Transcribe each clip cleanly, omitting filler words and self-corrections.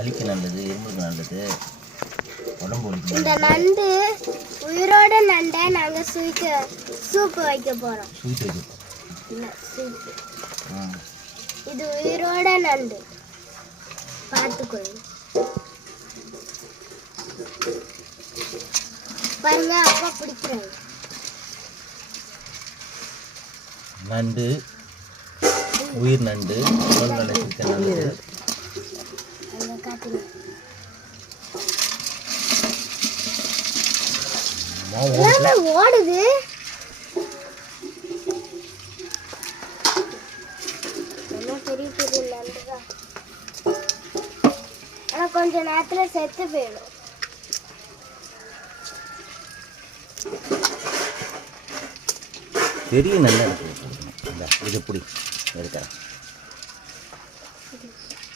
சளிக்கு நல்லது, இரும்புக்கு நல்லது, உடம்பு வலிக்கு. இந்த நண்டு உயிரோட நண்டை நாங்கள் சூப்பு வைக்க போகிறோம். ஸ்வீட் வைக்க போகிறோம். இல்லை, சூப்பு. இது உயிரோட நண்டு, பார்த்துக்கொள்ளுங்க. பாருங்க, அப்பா பிடிக்கிறாங்க. நண்டு, உயிர் நண்டு, உடல் நலத்திற்கு நல்லது. ஓடுது. பெரிய பெரிய நண்டுதான். ஆனா கொஞ்ச நேரத்துல செத்து போயிடும். பெரிய நல்ல இது எப்படி இருக்கிற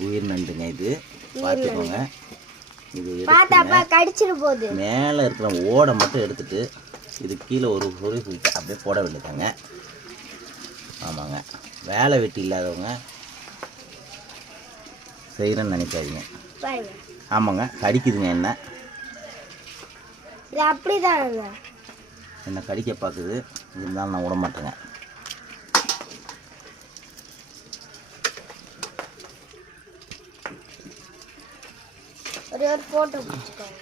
உயிர் நண்டுங்க. இது பார்த்துக்கோங்க. இது கடிச்சிட்டு போகுது. மேலே இருக்கிற ஓடை மட்டும் எடுத்துட்டு இது கீழே ஒரு அப்படியே போட வேண்டியதாங்க. ஆமாங்க, வேலை வெட்டி இல்லாதவங்க செய்கிறேன்னு நினைக்காதீங்க. ஆமாங்க, கடிக்குதுங்க. என்ன அப்படிதான் என்ன கடிக்க பார்க்குது, இருந்தாலும் நான் விட மாட்டேங்க. ஒரு போட்டோ பிடிச்சிக்கோங்க.